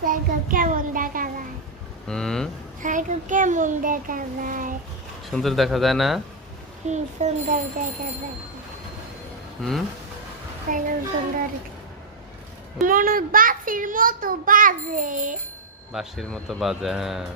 Cycle কেমন দেখা যায়? সাইকেল কেমন দেখা যায়? সুন্দর দেখা যায় না? সুন্দর দেখা যায়। সাইকেল সুন্দর মনে বাসির মতো বাজে। বাঁশির মতো বাজে, হ্যাঁ।